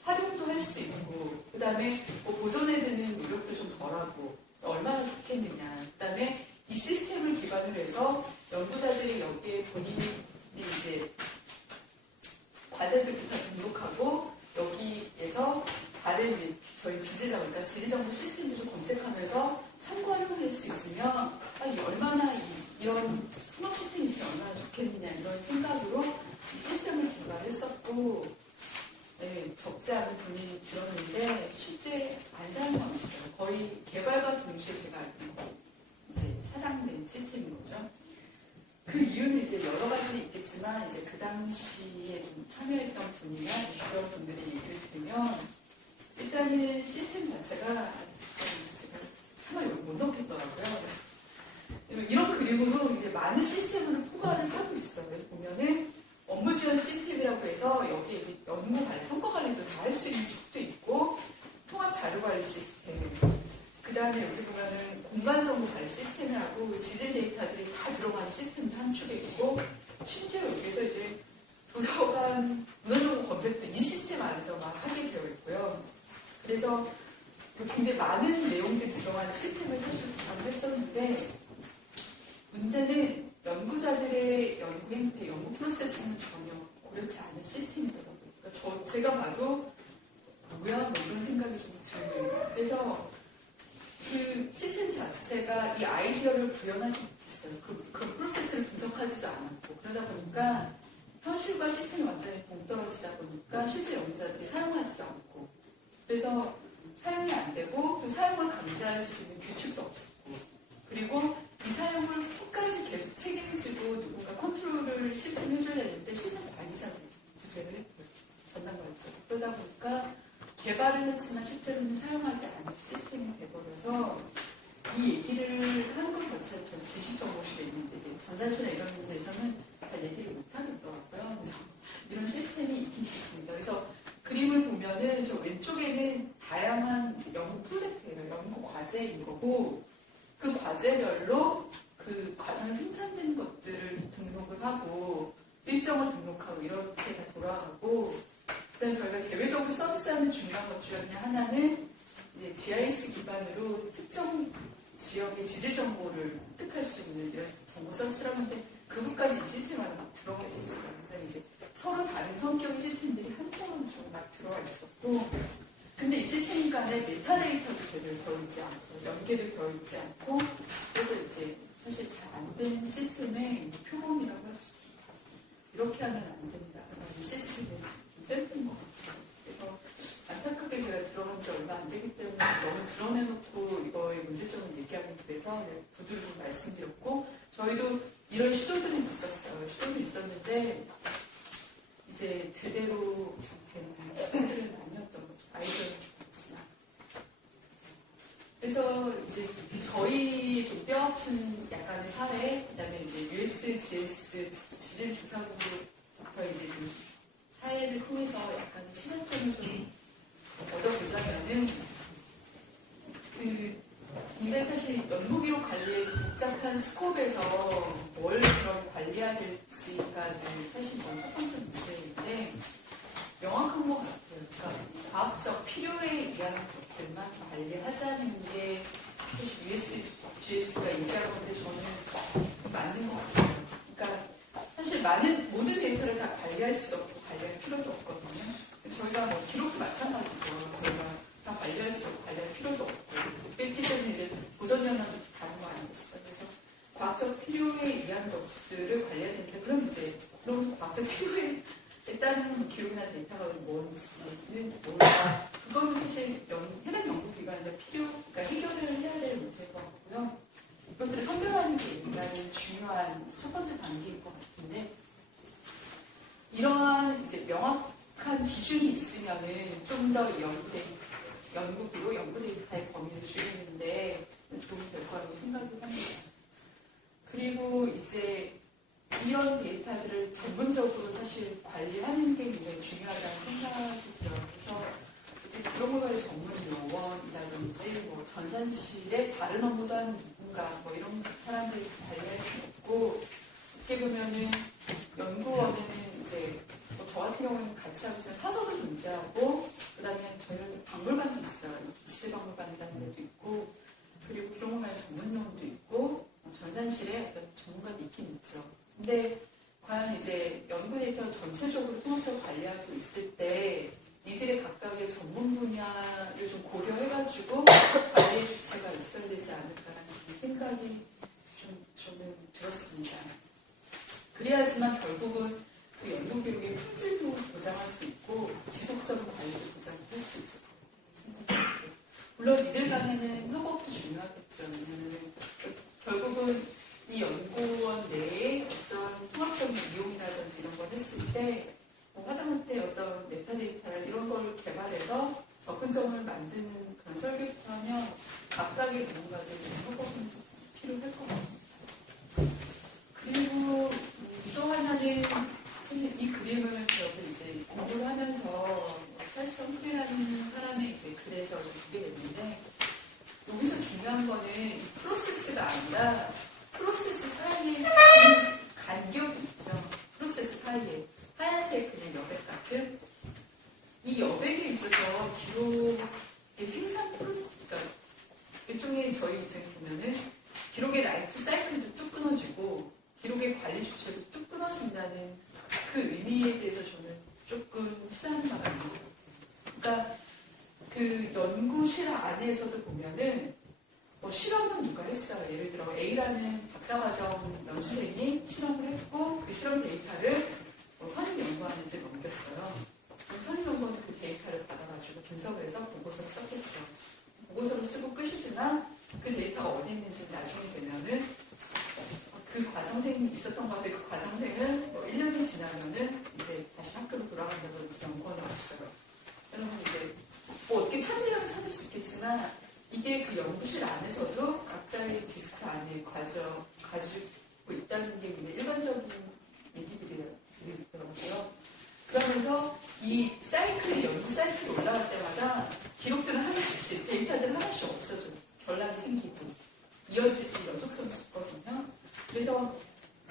활용도 할 수 있고 그 다음에 뭐 보존에 드는 노력도 좀 덜하고 얼마나 좋겠느냐. 그 다음에 이 시스템을 기반으로 해서 연구자들이 여기에 본인이 이제 과제들도 다 등록하고 여기에서 다른 저희 지질정보, 그러니까 지질정보 시스템도 좀 검색하면서 참고 활용을 할 수 있으면 얼마나 이런 통합 시스템이 있으면 얼마나 좋겠느냐 이런 생각으로 이 시스템을 개발했었고 네, 적지 않은 돈이 들었는데 실제 안 사용은 없어요. 거의 개발과 동시에 제가 이제 사장된 시스템인 거죠. 그 이유는 이제 여러 가지 있겠지만 이제 그 당시에 좀 참여했던 분이나 주변 분들의 얘기를 들으면 일단은 시스템 자체가 제가 참아 못 넣겠더라고요. 이런 그림으로 이제 많은 시스템을 포괄을 하고 있어요. 보면은 업무 지원 시스템이라고 해서 여기에 이제 연구 관리, 성과 관리도 다 할 수 있는 축도 있고 통합 자료 관리 시스템, 그 다음에 여기 보면은 공간 정보 관리 시스템이라고 지질 데이터들이 다 들어가는 시스템도 한 축에 있고 심지어 여기서 이제 도서관 문헌정보 검색도 이 시스템 안에서 막 하게 되어 있고요. 그래서 굉장히 많은 내용들이 들어가는 시스템을 사실 구성을 했었는데 문제는 연구자들의 연구 행태, 연구 프로세스는 전혀 고려치 않은 시스템이더라고요. 그러니까 제가 봐도 뭐야? 뭐 이런 생각이 좀 들어요. 그래서 그 시스템 자체가 이 아이디어를 구현하지 못했어요. 그 프로세스를 분석하지도 않았고 그러다 보니까 현실과 시스템이 완전히 동떨어지다 보니까 실제 연구자들이 사용하지도 않고 그래서 사용이 안 되고 또 사용을 강제할 수 있는 규칙도 없었고 그리고 이 사용을 끝까지 계속 책임지고 누군가 컨트롤을 시스템 해줘야 되는데 시스템 관리자가 부재를 했고요. 전담관리자. 그러다 보니까 개발을 했지만 실제로는 사용하지 않는 시스템이 돼버려서 이 얘기를 하는 것 자체는 전 지식정보실에 있는데 전산실이나 이런 데서는 잘 얘기를 못 하겠더라고요. 그래서 이런 시스템이 있긴 있습니다. 그래서 그림을 보면은 저 왼쪽에는 다양한 연구 프로젝트예요. 연구 과제인 거고 그 과제별로 그 과정에 생산된 것들을 등록을 하고 일정을 등록하고 이렇게 다 돌아가고 그다음에 저희가 대외적으로 서비스하는 중요한 것 중에 하나는 이제 GIS 기반으로 특정 지역의 지질 정보를 획득할 수 있는 이런 정보 서비스를 하는데 그것까지 이 시스템 안에 막 들어가 있었어요. 그다음에 이제 서로 다른 성격의 시스템들이 한꺼번에 막 들어가 있었고 근데 이 시스템 간에 메타데이터도 제대로 되어있지 않고 연계도 되어있지 않고 그래서 이제 사실 잘 안 된 시스템의 표본이라고 할 수 있습니다. 이렇게 하면 안 된다. 이 시스템이 좀 셀프인 것 같아요. 그래서 안타깝게 제가 들어간 지 얼마 안 되기 때문에 너무 드러내놓고 이거의 문제점을 얘기하긴 그래서 구두를 좀 말씀드렸고 저희도 이런 시도들이 있었어요. 시도도 있었는데 이제 제대로 된 시스템은 아니었던 거죠. 아이디어는 좋았지만. 그래서 이제 저희 좀 뼈아픈 약간의 사례, 그 다음에 이제 USGS 지질조사국부터 이제 좀 사례를 통해서 약간의 시사점을 좀 얻어보자면은 근데 사실 연구기록 관리의 복잡한 스콥에서 뭘 그럼 관리해야 될지가 사실 첫 번째 문제인데 명확한 것 같아요. 그러니까 과학적 필요에 의한 것들만 관리하자는 게 사실 USGS가 얘기한 건데 저는 맞는 것 같아요. 모든 데이터를 다 관리할 수도 없고 관리할 필요도 없거든요. 저희가 뭐 기록도 마찬가지죠. 저희가 다 관리할 수도 없고 관리할 필요도 없고. 그렇기 때문에 이제 보존연합도 다른 거 아니겠어요. 그래서 과학적 필요에 의한 것들을 관리해야 되는데, 그럼 과학적 필요에 따른 기록이나 데이터가 뭔지는 몰라. 그거는 사실 해당 연구기관이나 그러니까 해결을 해야 될 문제일 것 같고요. 이것들을 선별하는 게 일단 중요한 첫 번째 단계일 것 같은데, 이러한 이제 명확한 기준이 있으면은 좀 더 연구 데이터의 범위를 줄이는데 도움이 될 거라고 생각을 합니다. 그리고 이제 이런 데이터들을 전문적으로 사실 관리하는 게 굉장히 중요하다는 생각이 들어요. 그래서 그런 거에 전문 요원이라든지 뭐 전산실에 다른 업무도 하는 누군가 뭐 이런 사람들이 관리할 수 있고, 어떻게 보면은 연구원에는 이제 저 같은 경우는 같이 하고 있는 사서도 존재하고, 그 다음에 저희는 박물관도 있어요. 지질박물관이라는 데도 있고, 그리고 기록문화의 전문요원도 있고, 전산실에 어떤 전문가도 있긴 있죠. 근데 과연 이제 연구 데이터를 전체적으로 통합적으로 관리하고 있을 때 이들의 각각의 전문 분야를 좀 고려해가지고 관리의 주체가 있어야 되지 않을까라는 생각이 저는 들었습니다. 그래야지만 결국은 그 연구 기록의 품질도 보장할 수 있고 지속적인 관리도 보장할 수 있을 것 같아요. 물론 이들 간에는 협업도 중요하겠죠. 왜냐하면 결국은 이 연구원 내에 어떤 통합적인 이용이라든지 이런 걸 했을 때 하다못해 어떤 메타데이터를 이런 걸 개발해서 접근점을 만드는 그런 설계부터 하면 각각의 전문가들의 협업은 필요할 것 같습니다. 그리고 또 하나는 사실 이 그림을 저도 이제 공부를 하면서 찰성 후배라는 사람의 이제 글에서 보게 됐는데, 여기서 중요한 거는 이 프로세스가 아니라 프로세스 사이에 간격이 있죠. 프로세스 사이에 하얀색 그냥 여백 같은 이 여백에 있어서 기록의 생산 프로세스, 그러니까 일종의 저희 입장에서 보면은 기록의 라이프 사이클도 뚝 끊어지고 기록의 관리 주체도 뚝 끊어진다는 그 의미에 대해서 저는 조금 시사하는 바가 있는 것 같아요. 그러니까 그 연구실 안에서도 보면은 실험은 누가 했어요. 예를 들어 A라는 박사과정 연수생이 실험을 했고 그 실험 데이터를 선임연구원한테 넘겼어요. 선임연구원은 그 데이터를 받아가지고 분석을 해서 보고서를 썼겠죠. 보고서를 쓰고 끝이지만 그 데이터가 어디 있는지 나중에 되면은 그 과정생이 있었던 것 같아요. 그 과정생은 1년이 지나면은 이제 다시 학교로 돌아간다든지 연구원이 없어요. 여러분 이제 어떻게 찾으려면 찾을 수 있겠지만 이게 그 연구실 안에서도 각자의 디스크 안에 가지고 있다는 게 일반적인 얘기들이더라고요. 그러면서 이 사이클이 연구 사이클이 올라갈 때마다 기록들은 하나씩, 데이터들은 하나씩 없어져요. 결락이 생기고 이어지지 연속성이 없거든요. 그래서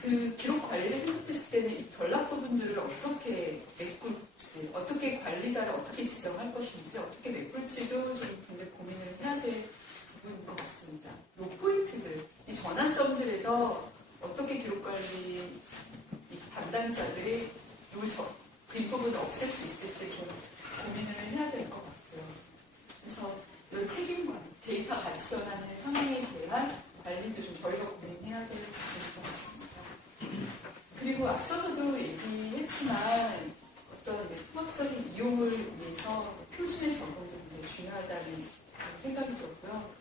그 기록 관리를 생각했을 때는 이 결락 부분들을 어떻게 메꿀지, 어떻게 관리자를 어떻게 지정할 것인지, 어떻게 메꿀지도 좀 굉장히 고민을 해야 될 부분인 것 같습니다. 이 포인트들, 이 전환점들에서 어떻게 기록 관리 담당자들이 이 부분을 없앨 수 있을지 좀 고민을 해야 될 것 같아요. 그래서 이 책임관, 데이터 가치 변하는 상황에 대한 관리도 좀 저희가 고민해야 될 부분인 것 같습니다. 그리고 앞서서도 얘기했지만 어떤 통합적인 이용을 위해서 표준의 적용도 굉장히 중요하다는 생각이 들었고요.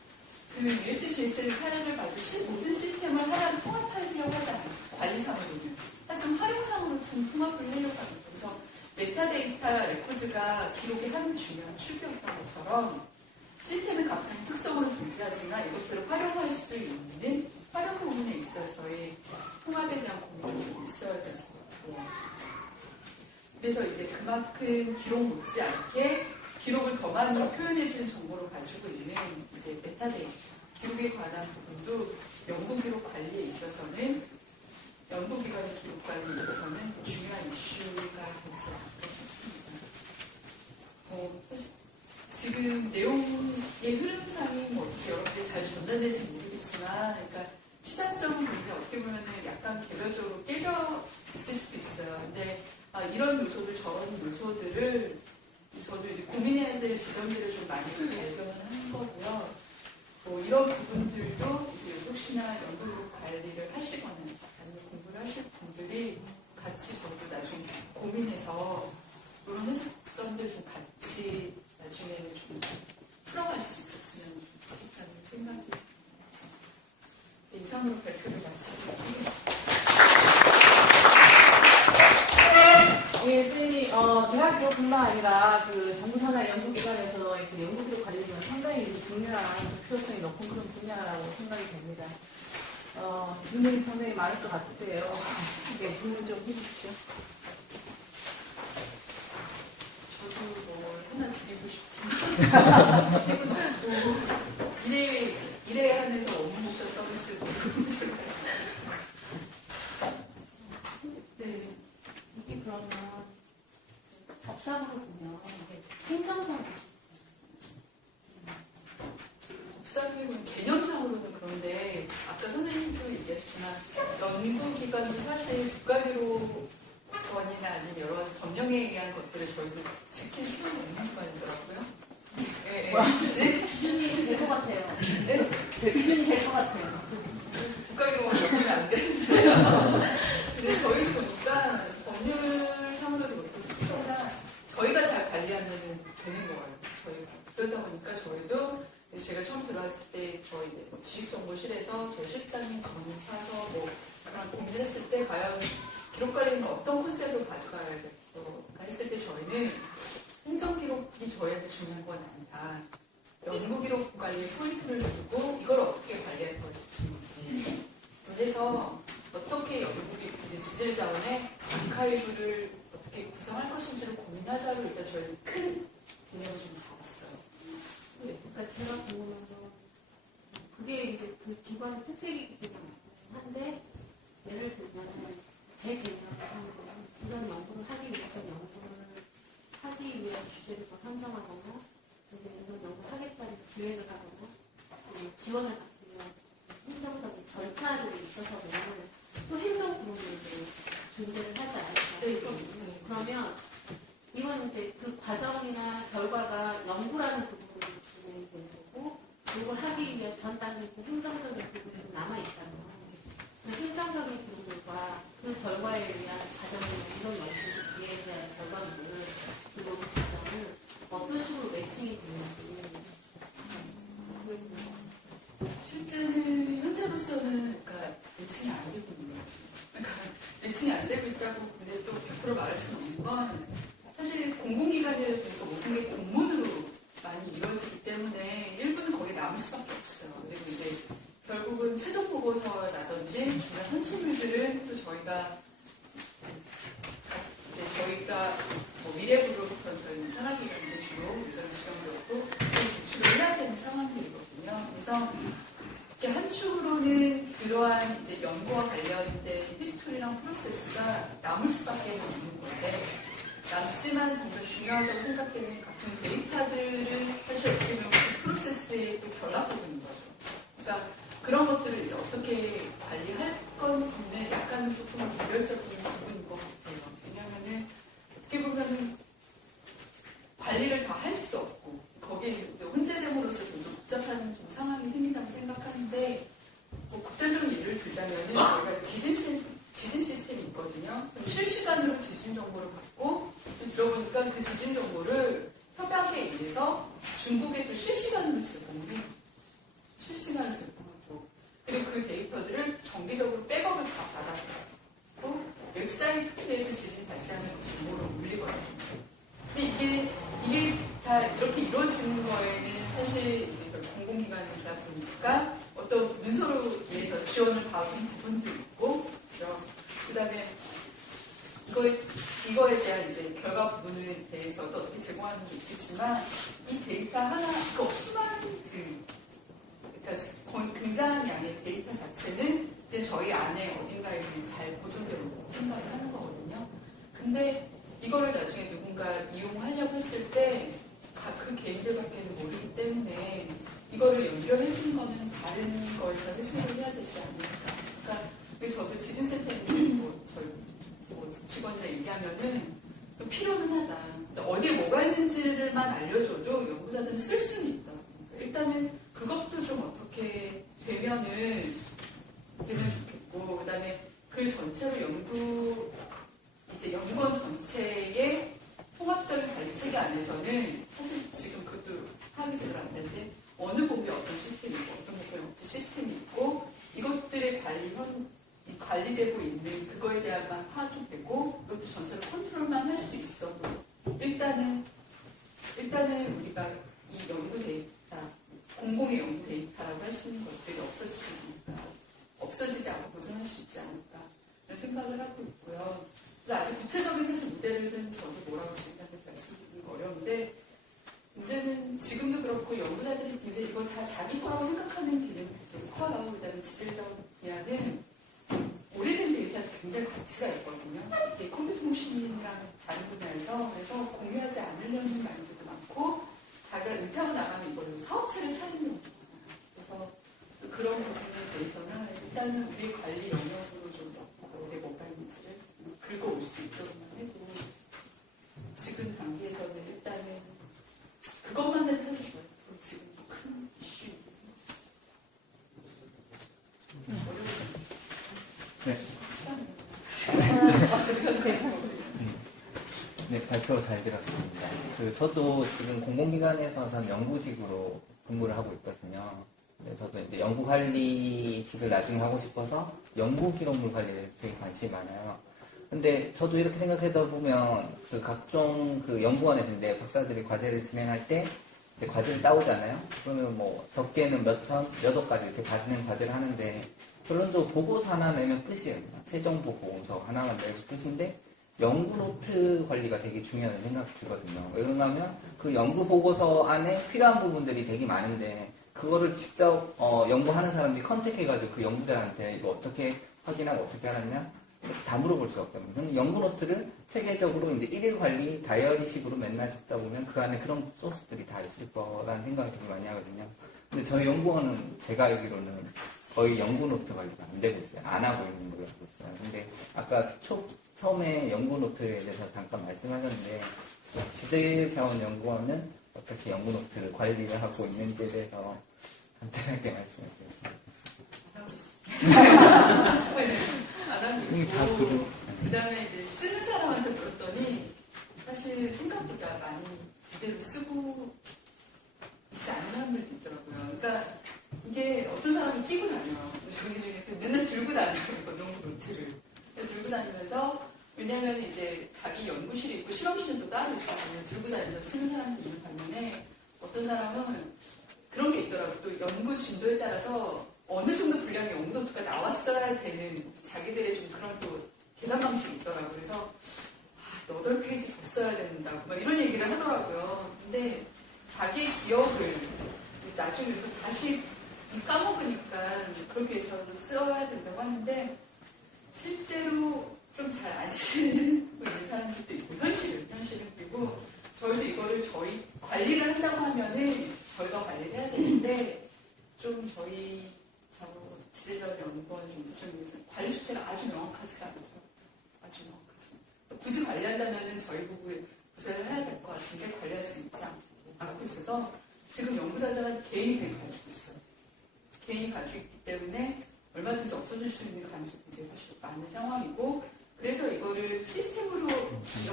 그 USGS의 사례를 봐도 모든 시스템을 하나로 통합하려고 하지 않아요. 관리상으로는. 하지만 활용상으로 통합을 하려고 합니다. 그래서 메타데이터 레코드가 기록의 한 중요한 축이었던 것처럼 시스템의 각자의 특성으로 존재하지만 이것들을 활용할 수도 있는 활용 부분에 있어서의 통합에 대한 고민이 좀 있어야 될 것 같고요. 그래서 이제 그만큼 기록 못지않게 기록을 더 많이 표현해주는 정보를 가지고 있는 이제 메타데이터, 기록에 관한 부분도 연구 기록 관리에 있어서는 연구기관의 기록 관리에 있어서는 중요한 이슈가 되지 않을까 싶습니다. 지금 내용의 흐름상이 어떻게 여러분들이 잘 전달될지 모르겠지만, 그러니까 시작점은 굉장히 어떻게 보면 약간 개별적으로 깨져 있을 수도 있어요. 근데 이런 요소들, 저런 요소들을 저도 이제 고민해야 될 지점들을 좀 많이 발견을 하는 거고요. 뭐 이런 부분들도 이제 혹시나 연구 관리를 하시거나 아니면 공부를 하실 분들이 같이 저도 나중에 고민해서 이런 해석점들 좀 같이 나중에는 좀 풀어갈 수 있었으면 좋겠다는 생각이 이상으로 발표를 마치도록 하겠습니다. 예, 선생님이 대학교뿐만 아니라 그 정부산하 연구기관에서 이렇게 연구기록 관리는 상당히 중요한 필요성이 높은 그런 분야라고 생각이 됩니다. 질문이 상당히 많을 것 같으세요. 네, 질문 좀 해주십시오. 저도 뭘 하나 드리고 싶지만 책은 없고 일에 한해서 업무 목사 서비스 네. 이게 그러면 법상으로 보면 이게 행정상 법상은 개념상으로는 그런데 아까 선생님도 얘기하셨지만 연구기관도 사실 국가기록원이나 아니면 여러 가지 법령에 의한 것들을 저희도 지킬 필요는 없는 기관이더라고요. 네, 그치? 기준이 될 것 같아요. 네? 기준이 될 것 같아요. 국가기록원 넣으면 안 되는데요. 근데 저희 보니까 법률상으로도 그렇고 특수나 저희가 잘 관리하면 되는 거예요. 저희가. 그러다 보니까 저희도 제가 처음 들어왔을 때 저희 지식정보실에서 저희 실장님 전문 사서 뭐 그런 고민했을 때 과연 기록관리는 어떤 컨셉으로 가져가야겠다 했을 때 저희는 행정기록이 저희한테 중요한 건 아니다. 연구기록 관리에 포인트를 두고 이걸 어떻게 관리할 것인지 그래서 어떻게 연구기록 지질 자원의 아카이브를 어떻게 구성할 것인지를 고민하자로 일단 저희는 큰 개념을 좀 잡았어요. 그러니까 제가 보면서 그게 이제 그 기관의 특색이기도 한데 예를 들면 제 개념상으로는 이런 연구를 하기 위해서 연구를 하기 위한 주제를 더 선정하거나 이런 연구를 하겠다는 기획을 하거나 지원을 받기 위한 행정적인 절차들이 있어서는 또 행정 부분들도 존재를 하지 않을까. 그러면 이건 이제 그 과정이나 결과가 연구라는 부분으로 진행이 되는 거고 이걸 하기 위한 전 단계 행정적인 부분이 남아있다는 거예요. 그 행정적인 부분과 그 결과에 의한 과정이나 이런 연구 뒤에 대한 결과물을 그 연구 과정을 어떤 식으로 매칭이 되는지 실제는 현재로서는 그러니까 매칭이 안 되고 있는 거죠. 그러니까 매칭이 안 되고 있다고 근데 또 100% 말할 수는 없는 건 사실 공공기관이다 보니까 모든 게 공문으로 많이 이루어지기 때문에 일부는 거기 남을 수밖에 없어요. 그리고 이제 결국은 최종 보고서라든지 중요한 산출물들은 또 저희가 뭐 미래부로부터 저희는 산하기관인데 주로 예전시험이었고 제출을 해야 되는 상황들이거든요. 그래서 이렇게 한 축으로는 그러한 이제 연구와 관련된 히스토리랑 프로세스가 남을 수밖에 없는 건데 남지만 정말 중요하다고 생각되는 같은 데이터들은 사실 어떻게 보면 그 프로세스에 또 결합하고 있는 거죠. 그러니까 그런 것들을 이제 어떻게 관리할 건지는 약간 조금 개별적인 부분인 것 같아요. 왜냐하면은 어떻게 보면은 관리를 다 할 수도 없고 거기에 혼재됨으로써 좀 복잡한 좀 상황이 생긴다고 생각하는데 뭐 극단적인 예를 들자면은 저희가 지진 시스템이 있거든요. 실시간으로 지진 정보를 받고 들어보니까 그 지진 정보를 협약에 의해서 중국에 또 실시간으로 제공해요. 실시간으로 제공하고 그리고 그 데이터들을 정기적으로 백업을 다 받아서 웹사이트에서 지진 발생하는 정보를 올리거든요. 근데 이게 다 이렇게 이루어지는 거에는 사실 이제 공공기관이다 보니까 어떤 문서로 인해서 지원을 받은 부분도 있고, 그 다음에 이거에 대한 이제 결과 부분에 대해서도 어떻게 제공하는 게 있겠지만, 이 데이터 하나, 수많은 그러니까 굉장한 양의 데이터 자체는 이제 저희 안에 어딘가에 잘 보존되어 있다고 생각을 하는 거거든요. 근데 이거를 나중에 누군가 이용하려고 했을 때 그 개인들밖에는 모르기 때문에 이거를 연결해 준 거는 다른 거에 서 해소를 해야 되지 않을까. 그러니까 그래서 저도 지진센터에 저희 직원들 얘기하면은 또 필요는 하다. 어디에 뭐가 있는지를만 알려줘도 연구자들은 쓸 수는 있다. 일단은 그것도 좀 어떻게 되면 좋겠고, 그 다음에 그 전체로 연구원 전체의 통합적인 관리 체계 안에서는 사실 지금 그것도 파악이 제대로 안 되는데 어느 부분에 어떤 시스템이 있고 어떤 부분에 어떤 시스템이 있고 이것들의 관리되고 있는 그거에 대한 파악이 되고 그것도 전체로 컨트롤만 할 수 있어도 일단은 우리가 이 연구 데이터, 공공의 연구 데이터라고 할 수 있는 것들이 없어지지 않고 보존할 수 있지 않을까 라는 생각을 하고 있고요. 그래서 아주 구체적인 사실 모델은 저도 뭐라고 지금 말씀드리기 어려운데 문제는 지금도 그렇고 연구자들이 굉장히 이걸 다 자기 거라고 생각하는 개념이 되게 커요. 그다음에 지질적 분야는 오래된 데이터도 굉장히 가치가 있거든요. 이게 컴퓨터 모신이랑 다른 분야에서 그래서 공유하지 않으려는 마인드도 많고 자기가 은퇴하고 나가면 이걸로 사업체를 차리는 거예요. 그래서 그런 부분에 대해서는 일단은 우리 관리 영역으로 좀 넣고 어디에 뭐가 있는지를 긁어올 수 있도록만 해도 지금 단계에서는 일단은 그것만은 해도 좋아요. 지금 큰 이슈입니다. 네. 네, 발표 잘 들었습니다. 저도 지금 공공기관에서 전 연구직으로 근무를 하고 있거든요. 저도 이제 연구관리직을 나중에 하고 싶어서 연구기록물 관리에 되게 관심이 많아요. 근데 저도 이렇게 생각하다 보면 각종 연구원에서 이제 박사들이 과제를 진행할 때 이제 과제를 따오잖아요. 그러면 뭐 적게는 몇 억까지 이렇게 받는 과제를 하는데 결론적으로 보고서 하나 내면 끝이에요. 최종 보고서 하나만 내면 끝인데 연구 노트 관리가 되게 중요하다는 생각이 들거든요. 왜 그러냐면 그 연구 보고서 안에 필요한 부분들이 되게 많은데 그거를 직접 연구하는 사람들이 컨택해가지고 그 연구자한테 이거 어떻게 확인하고 어떻게 하느냐 이렇게 다 물어볼 수가 없거든요. 연구 노트를 체계적으로 이제 일일 관리 다이어리식으로 맨날 적다 보면 그 안에 그런 소스들이 다 있을 거라는 생각이 되게 많이 하거든요. 근데 저희 연구원은 제가 알기로는 거의 연구 노트 관리가 안 되고 있어요. 안 하고 있는 걸로 알고 있어요. 근데 아까 처음에 연구 노트에 대해서 잠깐 말씀하셨는데 지질자원연구원은 어떻게 연구 노트를 관리를 하고 있는지에 대해서 간단하게 말씀해 주세요. 안 하고 있고 그 다음에 이제 쓰는 사람한테 물었더니 사실 생각보다 많이 제대로 쓰고 있지 않은 사람들도 있더라고요. 그러니까 이게 어떤 사람은 끼고 다녀요. 저희 중에 맨날 들고 다녀요. 이거 연구 노트를. 들고 다니면서 왜냐면 이제 자기 연구실이 있고 실험실은 또 따로 있어요. 들고 다니면서 쓰는 사람도 있는 반면에 어떤 사람은 그런 게 있더라고요. 또 연구 진도에 따라서 어느 정도 분량의 연구 노트가 나왔어야 되는 자기들의 좀 그런 또 계산 방식이 있더라고요. 그래서 8페이지 더 써야 된다고 막 이런 얘기를 하더라고요. 근데 자기의 기억을 나중에 또 다시 까먹으니까 그렇게 해서 써야 된다고 하는데 실제로 좀 잘 안 쓰는 사람들도 있고 현실은 그리고 저희도 이거를 저희 관리를 한다고 하면은 저희가 관리를 해야 되는데 좀 저희 지질자원연구원 정도적인 관리 수치가 아주 명확하지가 않죠. 아주 명확하지. 굳이 관리한다면은 저희 부서를 해야 될 것 같은데 관리하지 않고 있어서 지금 연구자들은 개인이 그냥 가지고 있어요. 개인이 가지고 있기 때문에 얼마든지 없어질 수 있는 가능성이 이제 사실 많은 상황이고 그래서 이거를 시스템으로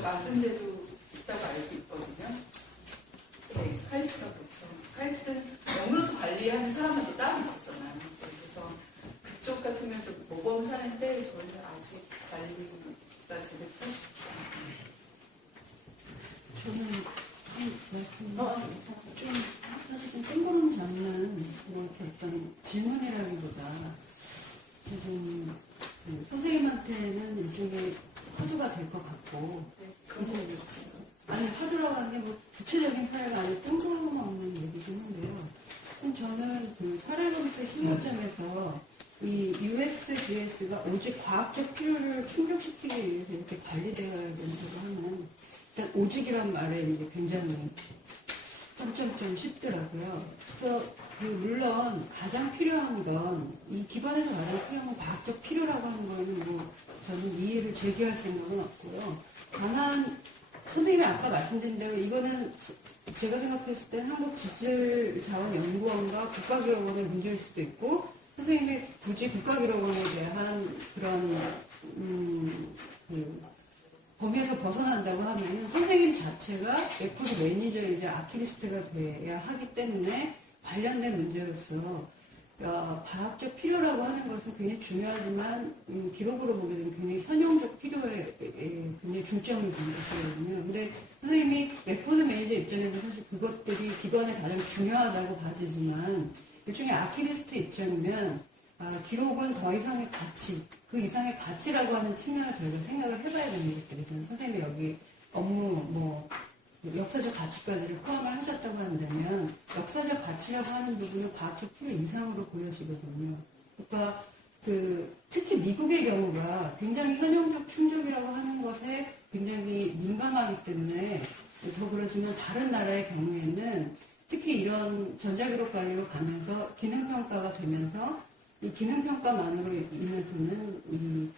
만든 데도 있다고 알고 있거든요. 네, 카이스트가 그렇죠. 카이스트는 연구노트 관리하는 사람한테 따로 있었잖아요. 그래서 그쪽 같은 경우는 좀 모범 사례인데 저희는 아직 관리가 제대로 저는 좀 사실 좀 뜬구름 잡는 이렇게 어떤 질문이라기보다 좀 선생님한테는 일종의 화두가 될 것 같고 그런 아니 화두라고 하는 게 뭐 구체적인 사례가 아니고 뜬금없는 얘기긴 한데요. 그럼 저는 그 사례론적 신호점에서 이 USGS가 오직 과학적 필요를 충족시키기 위해서 이렇게 관리되어야 된다고 하는 일단 오직이란 말에 이제 굉장히 점점점 쉽더라고요. 그래서 물론 가장 필요한 건, 이 기관에서 가장 필요한 건 과학적 필요라고 하는 거는 뭐 저는 이의를 제기할 생각은 없고요. 다만 선생님이 아까 말씀드린 대로 이거는 제가 생각했을 때 한국지질자원연구원과 국가기록원의 문제일 수도 있고, 선생님이 굳이 국가기록원에 대한 그런 그 범위에서 벗어난다고 하면 선생님 자체가 레코드 매니저이자 아키비스트가 돼야 하기 때문에 관련된 문제로서 과학적 필요라고 하는 것은 굉장히 중요하지만 기록으로 보게 되면 굉장히 현용적 필요에 굉장히 중점을 두는 것이거든요. 근데 선생님이 레코드 매니저 입장에서 사실 그것들이 기관에 가장 중요하다고 봐지지만 일종의 아키비스트 입장이면 기록은 더 이상의 가치, 그 이상의 가치라고 하는 측면을 저희가 생각을 해봐야 되는 것들이죠. 선생님이 여기 업무, 역사적 가치까지를 포함을 하셨다고 한다면 역사적 가치라고 하는 부분은 과학적 필요 이상으로 보여지거든요. 그러니까 특히 미국의 경우가 굉장히 현용적 충족이라고 하는 것에 굉장히 민감하기 때문에 더 그러지만 다른 나라의 경우에는 특히 이런 전자기록 관리로 가면서 기능평가가 되면서 이 기능평가만으로 인해서는 이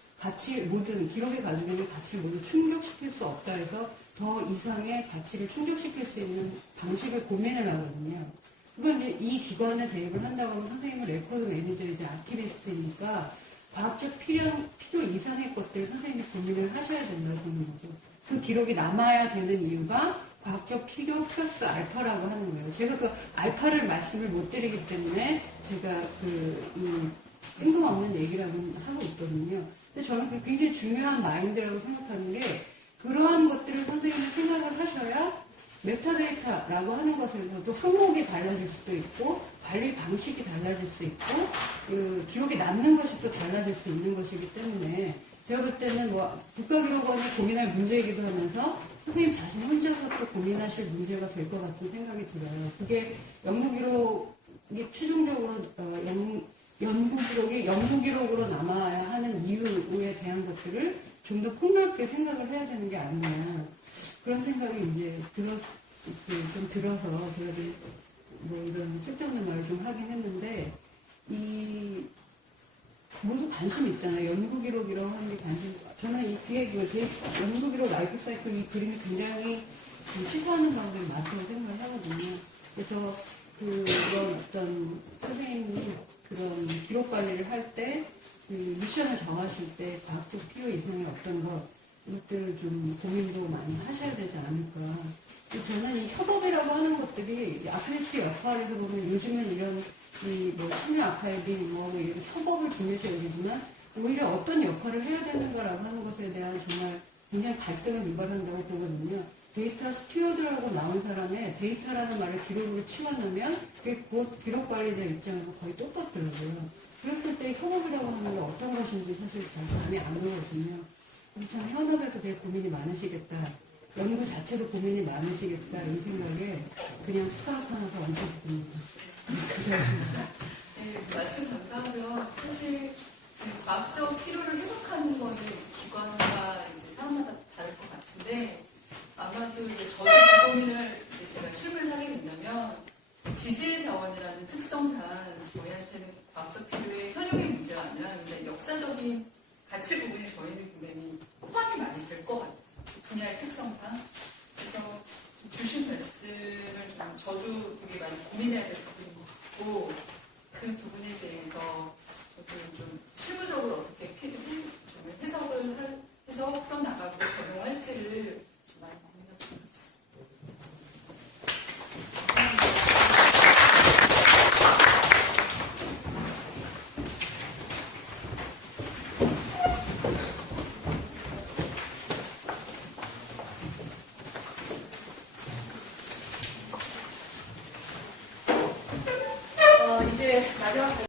모든 기록에 가지고 있는 가치를 모두 충족시킬 수 없다 해서 더 이상의 가치를 충족시킬 수 있는 방식을 고민을 하거든요. 그걸 이제 이 기관에 대입을 한다고 하면 선생님은 레코드 매니저이자 아키비스트니까 과학적 필요 이상의 것들 선생님이 고민을 하셔야 된다고 보는 거죠. 그 기록이 남아야 되는 이유가 과학적 필요 플러스 알파라고 하는 거예요. 제가 그 알파를 말씀을 못 드리기 때문에 제가 뜬금없는 얘기라고 하고 있거든요. 근데 저는 그게 굉장히 중요한 마인드라고 생각하는 게 그러한 것들을 선생님이 생각을 하셔야 메타데이터라고 하는 것에서도 항목이 달라질 수도 있고 관리 방식이 달라질 수 있고 그 기록이 남는 것이 또 달라질 수 있는 것이기 때문에 제가 볼 때는 국가기록원이 고민할 문제이기도 하면서 선생님 자신 혼자서 또 고민하실 문제가 될 것 같은 생각이 들어요. 그게 연구기록이 최종적으로 연구기록이 연구기록으로 남아야 하는 이유에 대한 것들을 좀 더 폭넓게 생각을 해야 되는 게 아니냐 그런 생각이 이제 좀 들어서 제가 이런 쓸데없는 말을 좀 하긴 했는데 모두 관심 있잖아요. 연구기록이라고 하는 게 관심. 저는 이 뒤에 연구기록 라이프 사이클 이 그림이 굉장히 시사하는 사람들이 많다고 생각을 하거든요. 그래서 그런 어떤 선생님이 그런 기록 관리를 할 때 미션을 정하실 때 과학적 필요 이상의 어떤 이것들을 좀 고민도 많이 하셔야 되지 않을까. 저는 이 협업이라고 하는 것들이 아키비스트 역할에서 보면 요즘은 이런 참여 아카이빙 이런 협업을 중요시 여기지만 오히려 어떤 역할을 해야 되는가라고 하는 것에 대한 정말 굉장히 갈등을 유발한다고 보거든요. 데이터 스튜어드라고 나온 사람의 데이터라는 말을 기록으로 치워놓으면 그게 곧 기록 관리자 입장에서 거의 똑같더라고요. 그랬을 때 협업이라고 하는 게 어떤 것인지 사실 잘 감이 안 오거든요. 참 현업에서 되게 고민이 많으시겠다. 연구 자체도 고민이 많으시겠다. 이 생각에 그냥 스카우트 하나 더 얹어드립니다. 네, 말씀 감사하고요. 사실 과학적 필요를 해석하는 거는 기관과 사람마다 다를 것 같은데 아마도 저도 그 고민을 제가 실무에 하게 된다면 지질자원이라는 특성상 저희한테는 과학적 필요의 현용의 문제가 아니라 역사적인 가치 부분이 저희는 굉장히 포함이 많이 될 것 같아요. 그 분야의 특성상. 그래서 주신 말씀을 저도 되게 많이 고민해야 될 부분인 것 같고 그